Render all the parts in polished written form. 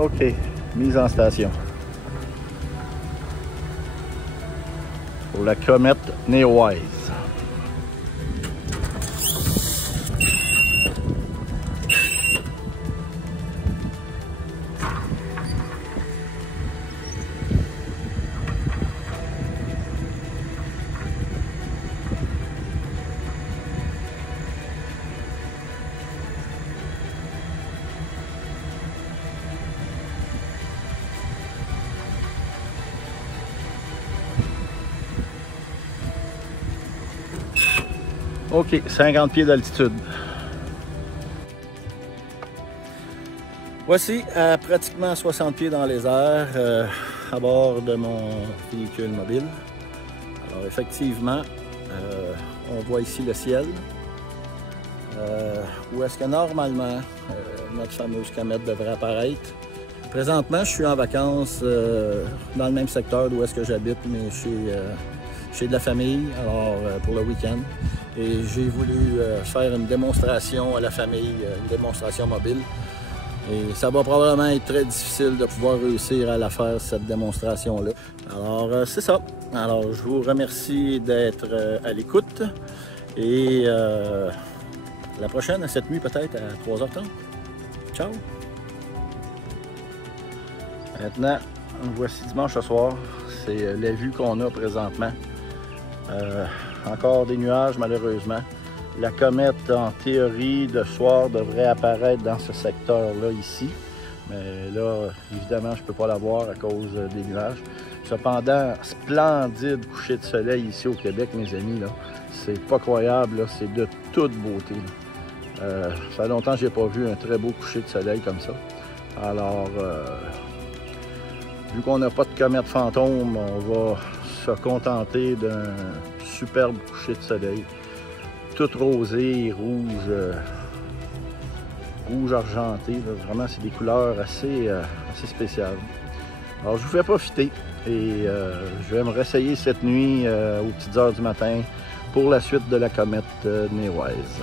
OK, mise en station. Pour la comète Neowise. OK, 50 pieds d'altitude. Voici à pratiquement 60 pieds dans les airs à bord de mon véhicule mobile. Alors effectivement, on voit ici le ciel. Où est-ce que normalement notre fameuse comète devrait apparaître. Présentement, je suis en vacances dans le même secteur d'où est-ce que j'habite, mais chez de la famille, alors pour le week-end. Et j'ai voulu faire une démonstration à la famille, une démonstration mobile. Et ça va probablement être très difficile de pouvoir réussir à la faire, cette démonstration-là. Alors, c'est ça. Alors, je vous remercie d'être à l'écoute. Et la prochaine, à cette nuit, peut-être à 3h30. Ciao! Maintenant, voici dimanche ce soir. C'est la vue qu'on a présentement. Encore des nuages, malheureusement. La comète, en théorie, de soir, devrait apparaître dans ce secteur-là, ici. Mais là, évidemment, je ne peux pas la voir à cause des nuages. Cependant, splendide coucher de soleil ici au Québec, mes amis. C'est pas croyable, c'est de toute beauté. Ça fait longtemps que je n'ai pas vu un très beau coucher de soleil comme ça. Alors, vu qu'on n'a pas de comète fantôme, on va se contenter d'un superbe coucher de soleil. Tout rosé, rouge, rouge argenté. Là. Vraiment, c'est des couleurs assez spéciales. Alors, je vous fais profiter et je vais me réessayer cette nuit aux petites heures du matin pour la suite de la comète Neowise.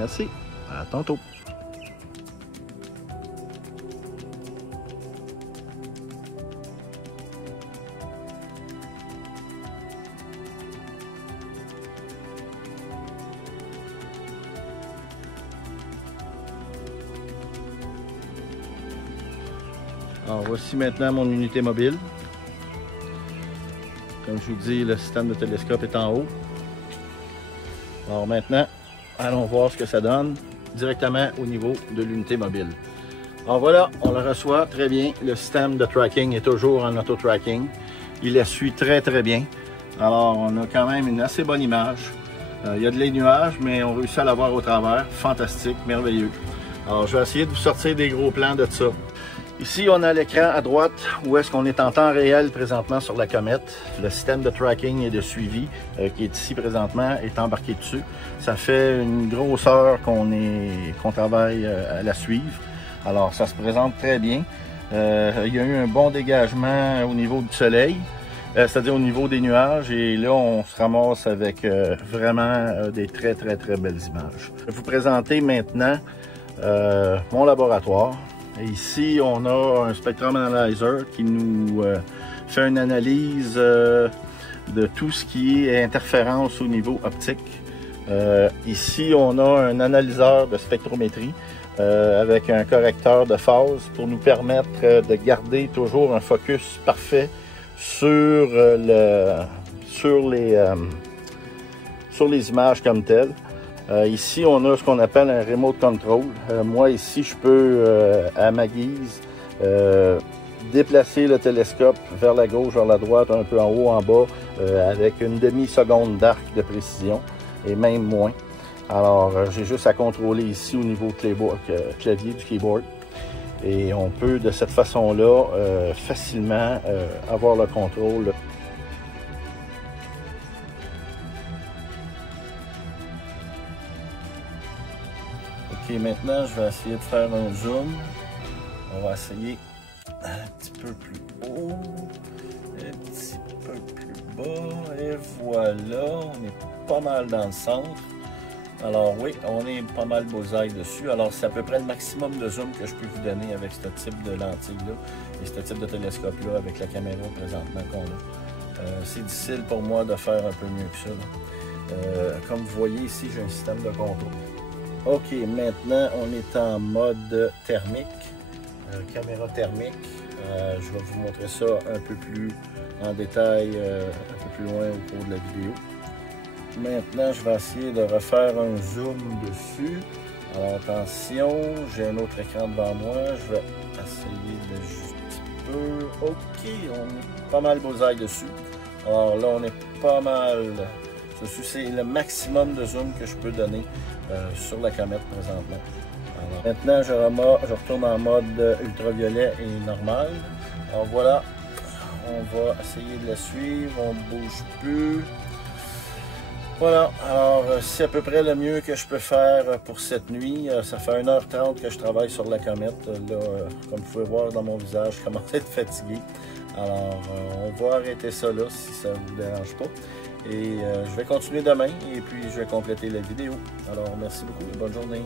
Merci, à tantôt. Alors voici maintenant mon unité mobile. Comme je vous dis, le système de télescope est en haut. Alors maintenant, allons voir ce que ça donne directement au niveau de l'unité mobile. Alors voilà, on le reçoit très bien. Le système de tracking est toujours en auto-tracking. Il la suit très bien. Alors on a quand même une assez bonne image. Il y a de les nuages, mais on réussit à la voir au travers. Fantastique, merveilleux. Alors je vais essayer de vous sortir des gros plans de ça. Ici, on a l'écran à droite où est-ce qu'on est en temps réel présentement sur la comète. Le système de tracking et de suivi qui est ici présentement est embarqué dessus. Ça fait une grosse heure qu'on travaille à la suivre. Alors, ça se présente très bien. Il y a eu un bon dégagement au niveau du soleil, c'est-à-dire au niveau des nuages. Et là, on se ramasse avec vraiment des très belles images. Je vais vous présenter maintenant mon laboratoire. Et ici, on a un spectrum analyzer qui nous fait une analyse de tout ce qui est interférence au niveau optique. Ici, on a un analyseur de spectrométrie avec un correcteur de phase pour nous permettre de garder toujours un focus parfait sur les images comme telles. Ici, on a ce qu'on appelle un remote control. Moi, ici, je peux, à ma guise, déplacer le télescope vers la gauche, vers la droite, un peu en haut, en bas, avec une demi-seconde d'arc de précision, et même moins. Alors, j'ai juste à contrôler ici au niveau clavier du keyboard. Et on peut, de cette façon-là, facilement avoir le contrôle. Ok, maintenant je vais essayer de faire un zoom. On va essayer un petit peu plus haut, un petit peu plus bas, et voilà, on est pas mal dans le centre. Alors oui, on est pas mal bullseye dessus. Alors c'est à peu près le maximum de zoom que je peux vous donner avec ce type de lentille-là et ce type de télescope-là avec la caméra présentement qu'on a. C'est difficile pour moi de faire un peu mieux que ça. Comme vous voyez ici, j'ai un système de contrôle. Ok, maintenant on est en mode thermique, caméra thermique. Je vais vous montrer ça un peu plus en détail, un peu plus loin au cours de la vidéo. Maintenant, je vais essayer de refaire un zoom dessus. Alors attention, j'ai un autre écran devant moi. Je vais essayer de juste un petit peu. Ok, on est pas mal bullseye dessus. Alors là, on est pas mal. Ceci, c'est le maximum de zoom que je peux donner sur la comète présentement. Alors, maintenant, je retourne en mode ultraviolet et normal. Alors voilà, on va essayer de la suivre. On ne bouge plus. Voilà, alors c'est à peu près le mieux que je peux faire pour cette nuit. Ça fait 1h30 que je travaille sur la comète. Là, comme vous pouvez voir dans mon visage, je commence à être fatigué. Alors, on va arrêter ça là si ça ne vous dérange pas. Et je vais continuer demain et puis je vais compléter la vidéo. Alors, merci beaucoup et bonne journée.